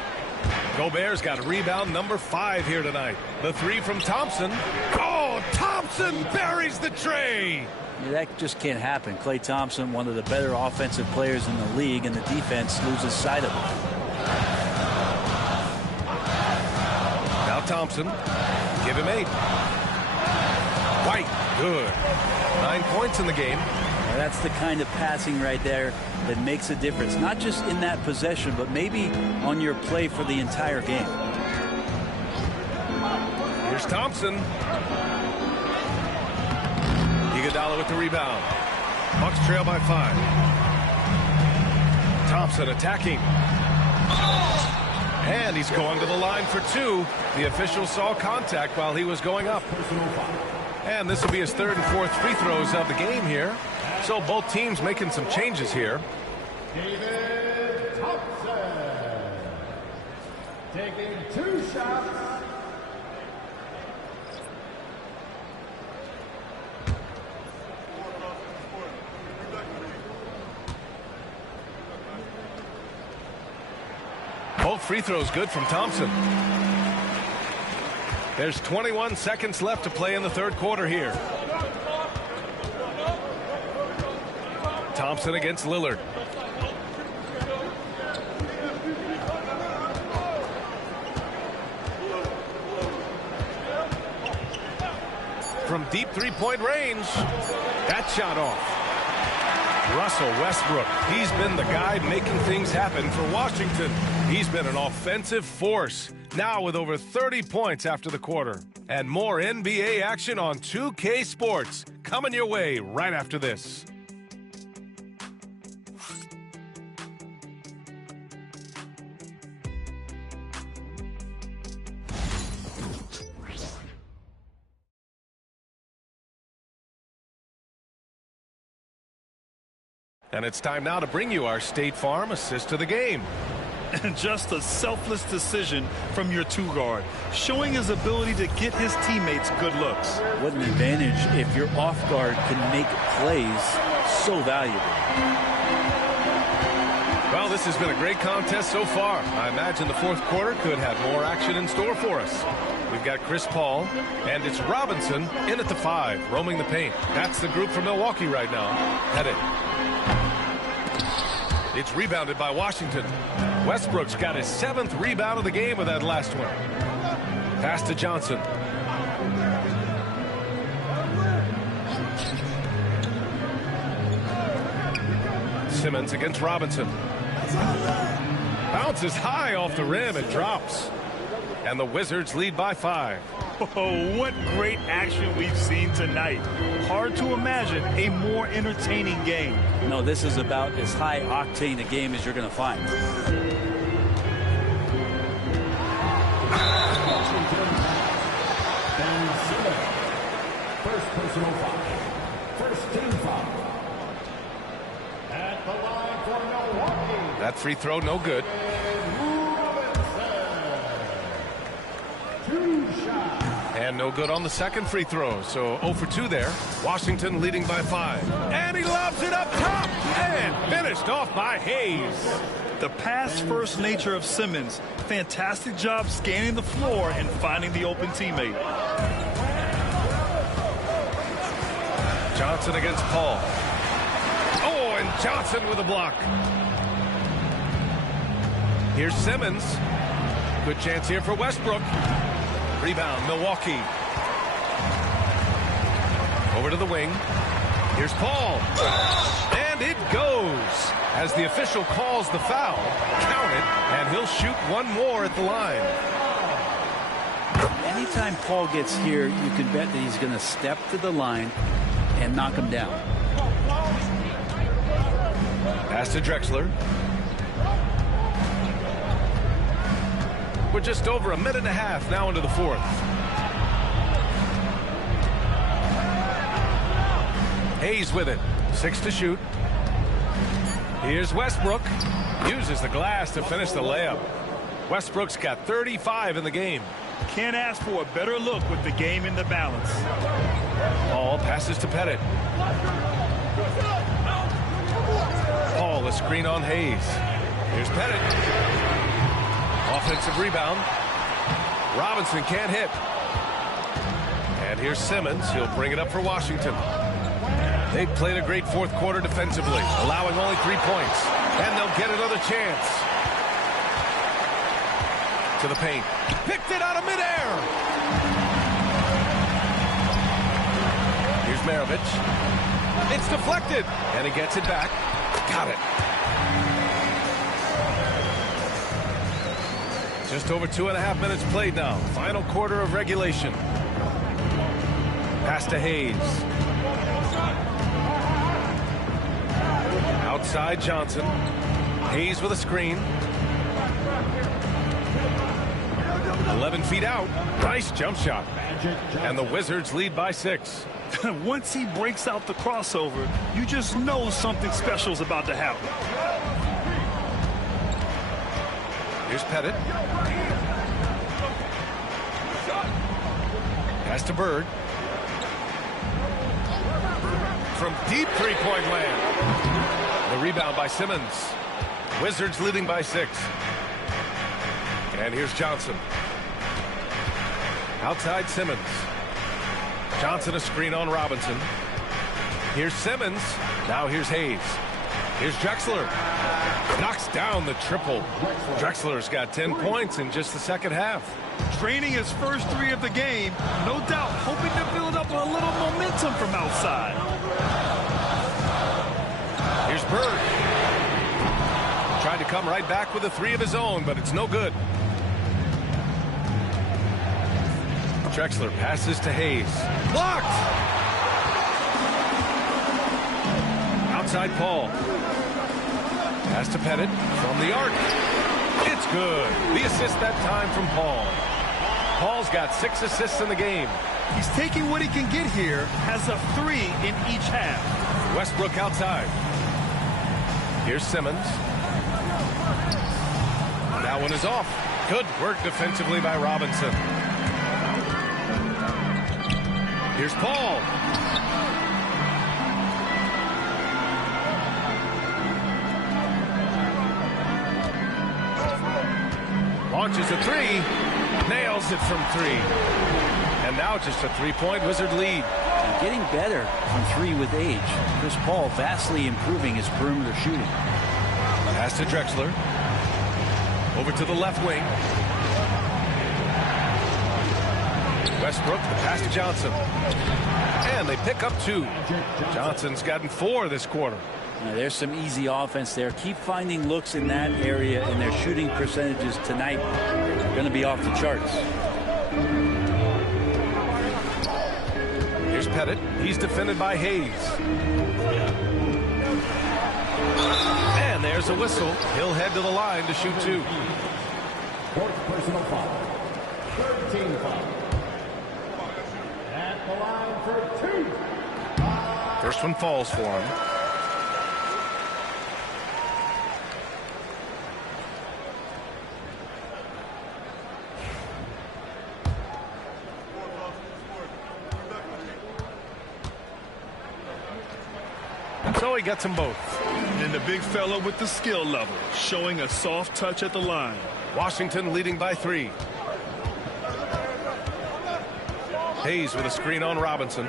Gobert's got rebound number 5 here tonight. The 3 from Thompson. Oh, Thompson buries the tray. Yeah, that just can't happen. Klay Thompson, one of the better offensive players in the league, and the defense loses sight of him. Now Thompson. Give him 8. White. Good. 9 points in the game. Now, that's the kind of passing right there that makes a difference. Not just in that possession, but maybe on your play for the entire game. Here's Thompson. Iguodala with the rebound. Bucks trail by 5. Thompson attacking. And he's going to the line for 2. The official saw contact while he was going up. And this will be his 3rd and 4th free throws of the game here. So both teams making some changes here. David Thompson taking 2 shots. Both free throws good from Thompson. There's 21 seconds left to play in the third quarter here. Thompson against Lillard. From deep three-point range. That shot off. Russell Westbrook, he's been the guy making things happen for Washington. He's been an offensive force, now with over 30 points after the quarter. And more NBA action on 2K Sports, coming your way right after this. And it's time now to bring you our State Farm assist to the game. And just a selfless decision from your 2-guard, showing his ability to get his teammates good looks. What an advantage if your off guard can make plays so valuable. Well, this has been a great contest so far. I imagine the fourth quarter could have more action in store for us. We've got Chris Paul, and it's Robinson in at the 5, roaming the paint. That's the group from Milwaukee right now. Headed. It's rebounded by Washington. Westbrook's got his 7th rebound of the game with that last one. Pass to Johnson. Simmons against Robinson. Bounces high off the rim and drops. And the Wizards lead by 5. Oh, what great action we've seen tonight. Hard to imagine a more entertaining game. No, this is about as high octane a game as you're going to find. First personal foul. First team foul. At the line for Milwaukee. That free throw no good. And no good on the second free throw. So 0 for 2 there. Washington leading by 5. And he lobs it up top. And finished off by Hayes. The pass-first nature of Simmons. Fantastic job scanning the floor and finding the open teammate. Johnson against Paul. Oh, and Johnson with a block. Here's Simmons. Good chance here for Westbrook. Rebound, Milwaukee. Over to the wing. Here's Paul. And it goes. As the official calls the foul, count it, and he'll shoot one more at the line. Anytime Paul gets here, you can bet that he's going to step to the line and knock him down. Pass to Drexler. We're just over a minute and a half now into the fourth. Hayes with it. 6 to shoot. Here's Westbrook. Uses the glass to finish the layup. Westbrook's got 35 in the game. Can't ask for a better look with the game in the balance. Paul passes to Pettit. Paul, a screen on Hayes. Here's Pettit. Offensive rebound. Robinson can't hit. And here's Simmons. He'll bring it up for Washington. They played a great fourth quarter defensively, allowing only 3 points. And they'll get another chance. To the paint. Picked it out of midair. Here's Maravich. It's deflected. And he gets it back. Got it. Just over 2.5 minutes played now. Final quarter of regulation. Pass to Hayes. Outside Johnson. Hayes with a screen. 11 feet out. Nice jump shot. And the Wizards lead by 6. Once he breaks out the crossover, you just know something special is about to happen. Here's Pettit. Pass to Bird. From deep three-point land. The rebound by Simmons. Wizards leading by 6. And here's Johnson. Outside Simmons. Johnson a screen on Robinson. Here's Simmons. Now here's Hayes. Here's Drexler. Knocks down the triple. Drexler's got 10 points in just the second half. Draining his first 3 of the game. No doubt hoping to build up a little momentum from outside. Here's Bird. Tried to come right back with a 3 of his own, but it's no good. Drexler passes to Hayes. Blocked! Outside Paul. Pass to Pettit from the arc. It's good. The assist that time from Paul. Paul's got 6 assists in the game. He's taking what he can get here, has a 3 in each half. Westbrook outside. Here's Simmons. That one is off. Good work defensively by Robinson. Here's Paul. Launches a 3. Nails it from 3. And now just a 3-point Wizard lead. And getting better from 3 with age. Chris Paul vastly improving his perimeter shooting. Pass to Drexler. Over to the left wing. Westbrook, the pass to Johnson. And they pick up 2. Johnson's gotten 4 this quarter. Now, there's some easy offense there. Keep finding looks in that area, and their shooting percentages tonight are going to be off the charts. Here's Pettit. He's defended by Hayes. And there's a whistle. He'll head to the line to shoot 2. Fourth personal foul. 13 foul. At the line for 2. First one falls for him. So he gets them both. And the big fella with the skill level, showing a soft touch at the line. Washington leading by 3. Hayes with a screen on Robinson.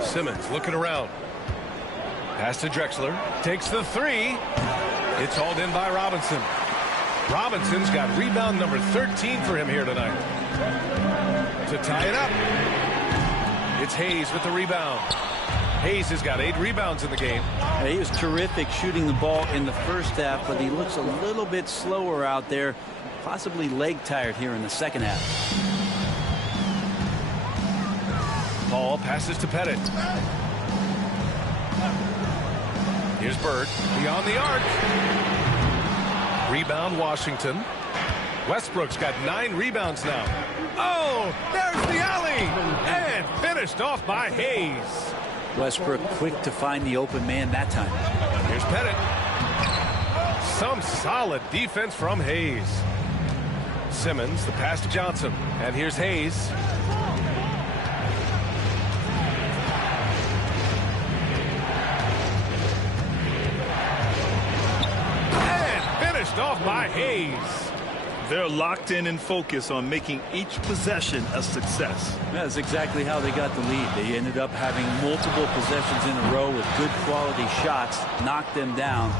Simmons looking around. Pass to Drexler. Takes the 3. It's hauled in by Robinson. Robinson's got rebound number 13 for him here tonight. to tie it up. It's Hayes with the rebound. Hayes has got 8 rebounds in the game. He was terrific shooting the ball in the first half, but he looks a little bit slower out there, possibly leg tired here in the second half. Paul passes to Pettit. Here's Bird beyond the arc. Rebound Washington. Westbrook's got 9 rebounds now. Oh, there's the alley! And finished off by Hayes. Westbrook quick to find the open man that time. Here's Pettit. Some solid defense from Hayes. Simmons, the pass to Johnson. And here's Hayes. And finished off by Hayes. They're locked in and focused on making each possession a success. That's exactly how they got the lead. They ended up having multiple possessions in a row with good quality shots, knocked them down,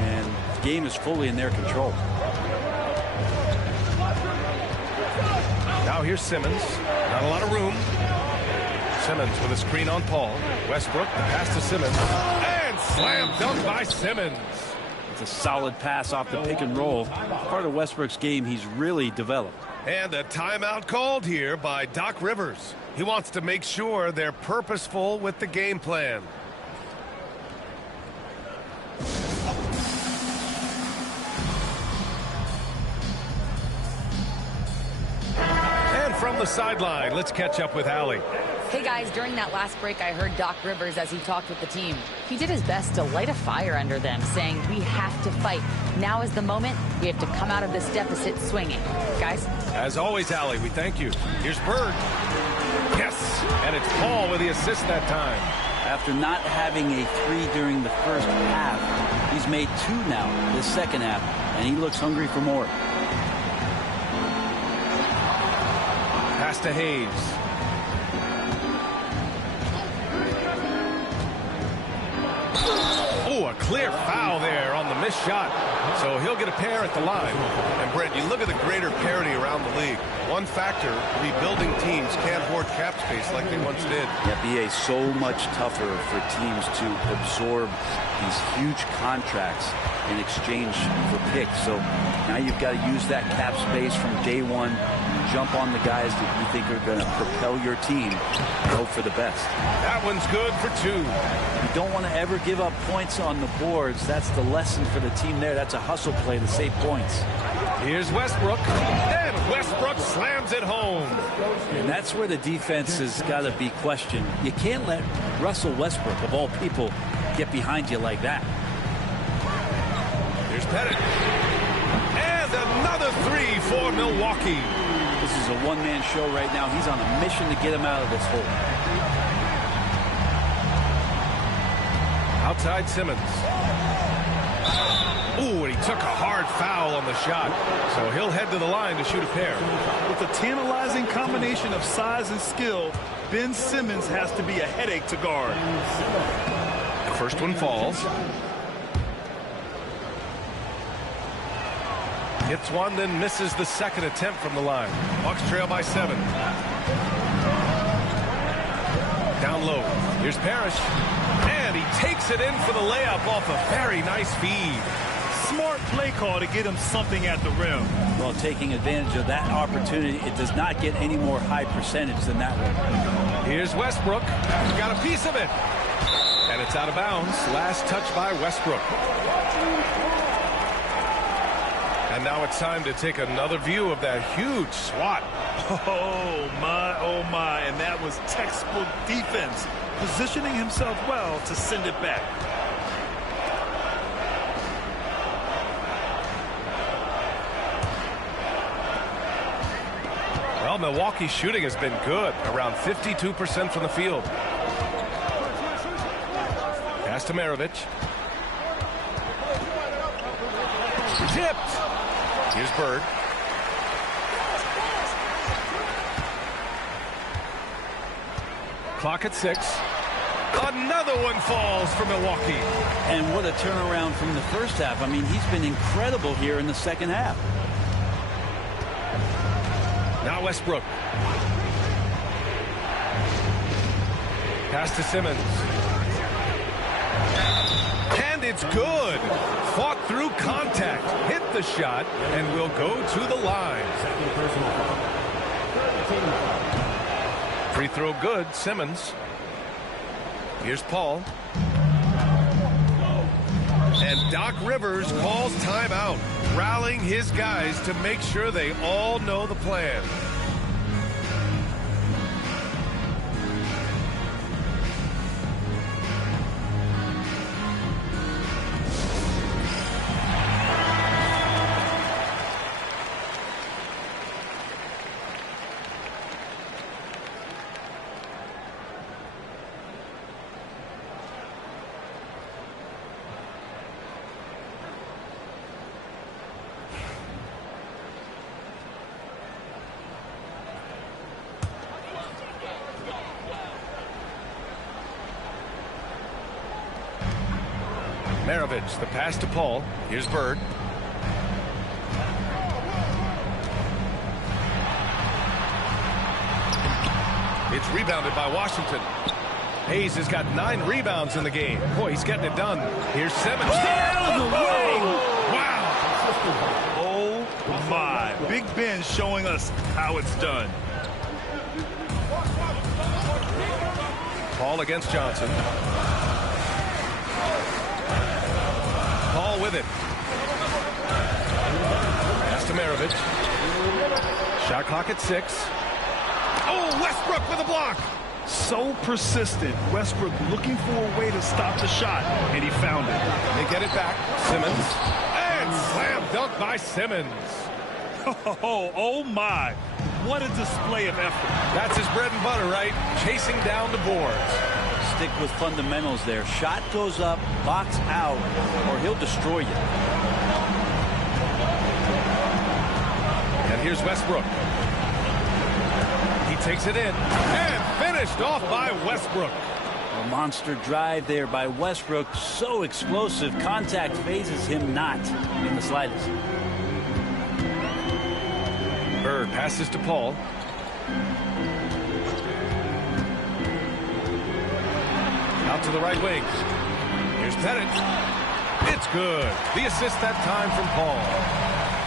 and the game is fully in their control. Now here's Simmons. Not a lot of room. Simmons with a screen on Paul. Westbrook, the pass to Simmons. And slam dunk by Simmons. It's a solid pass off the pick and roll. Part of Westbrook's game he's really developed. And a timeout called here by Doc Rivers. He wants to make sure they're purposeful with the game plan. And from the sideline, let's catch up with Allie. Hey guys, during that last break, I heard Doc Rivers as he talked with the team. He did his best to light a fire under them, saying we have to fight. Now is the moment. We have to come out of this deficit swinging. Guys? As always, Allie, we thank you. Here's Bird. Yes, and it's Paul with the assist that time. After not having a 3 during the first half, he's made 2 now this second half, and he looks hungry for more. Pass to Hayes. Oh, a clear foul there on the missed shot. So he'll get a pair at the line. And Brent, you look at the greater parity around the league. One factor, rebuilding teams can't hoard cap space like they once did. NBA so much tougher for teams to absorb these huge contracts in exchange for picks. So now you've got to use that cap space from day one. Jump on the guys that you think are going to propel your team. Go for the best. That one's good for 2. You don't want to ever give up points on the boards. That's the lesson for the team there. That's a hustle play to save points. Here's Westbrook. And Westbrook slams it home. And that's where the defense has got to be questioned. You can't let Russell Westbrook, of all people, get behind you like that. Here's Pettit. And another 3 for Milwaukee. This is a one-man show right now. He's on a mission to get him out of this hole. Outside Simmons. Ooh, and he took a hard foul on the shot. So he'll head to the line to shoot a pair. With a tantalizing combination of size and skill, Ben Simmons has to be a headache to guard. The first one falls. Hits one, then misses the second attempt from the line. Bucks trail by 7. Down low. Here's Parrish. And he takes it in for the layup off a very nice feed. Smart play call to get him something at the rim. Well, taking advantage of that opportunity, it does not get any more high percentage than that one. Here's Westbrook. Got a piece of it. And it's out of bounds. Last touch by Westbrook. And now it's time to take another view of that huge swat. Oh, my. And that was textbook defense, positioning himself well to send it back. Well, Milwaukee's shooting has been good, around 52% from the field. Pass to Maravich. Tipped. Here's Bird. Clock at 6. Another one falls for Milwaukee. And what a turnaround from the first half. I mean, he's been incredible here in the second half. Now Westbrook. Pass to Simmons. And it's good. Fought through contact. Hit the shot and will go to the line. Free throw good. Simmons. Here's Paul. And Doc Rivers calls timeout, rallying his guys to make sure they all know the plan. Maravich, the pass to Paul. Here's Bird. It's rebounded by Washington. Hayes has got 9 rebounds in the game. Boy, he's getting it done. Here's Simmons. Out of the way! Wow! Oh, my. Big Ben showing us how it's done. Paul against Johnson. Paul with it. Pass to Maravich. Shot clock at 6. Oh, Westbrook with a block. So persistent. Westbrook looking for a way to stop the shot, and he found it. They get it back. Simmons. And slam dunk by Simmons. Oh, my. What a display of effort. That's his bread and butter, right? Chasing down the boards. Stick with fundamentals there. Shot goes up, box out, or he'll destroy you. And here's Westbrook. He takes it in and finished off by Westbrook. A monster drive there by Westbrook. So explosive. Contact phases him not in the slightest. Bird passes to Paul. Out to the right wing. Here's Pettit. It's good. The assist that time from Paul.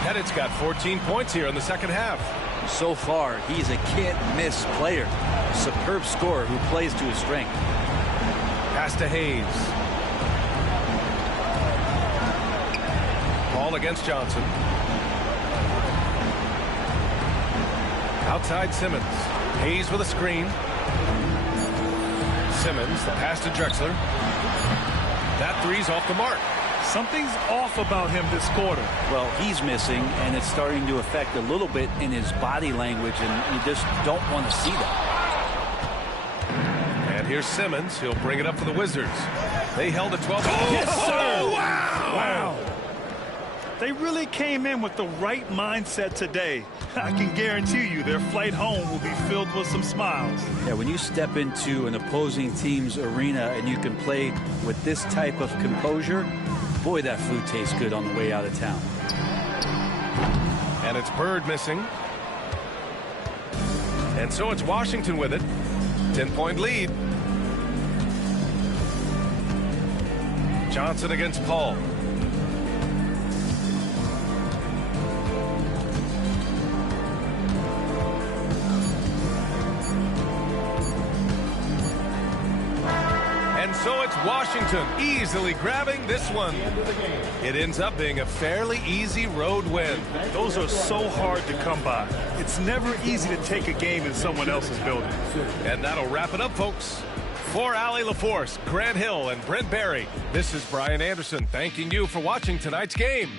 Pettit's got 14 points here in the second half. So far, he's a can't-miss player. A superb scorer who plays to his strength. Pass to Hayes. Paul against Johnson. Outside Simmons. Hayes with a screen. Simmons, the pass to Drexler. That three's off the mark. Something's off about him this quarter. Well, he's missing, and it's starting to affect a little bit in his body language, and you just don't want to see that. And here's Simmons. He'll bring it up for the Wizards. They held a 12. Yes, sir. Oh, wow! Wow. They really came in with the right mindset today. I can guarantee you their flight home will be filled with some smiles. Yeah, when you step into an opposing team's arena and you can play with this type of composure, boy, that food tastes good on the way out of town. And it's Bird missing. And so it's Washington with it. 10-point lead. Johnson against Paul. And so it's Washington easily grabbing this one. It ends up being a fairly easy road win. Those are so hard to come by. It's never easy to take a game in someone else's building. And that'll wrap it up, folks. For Allie LaForce, Grant Hill, and Brent Barry, this is Brian Anderson thanking you for watching tonight's game.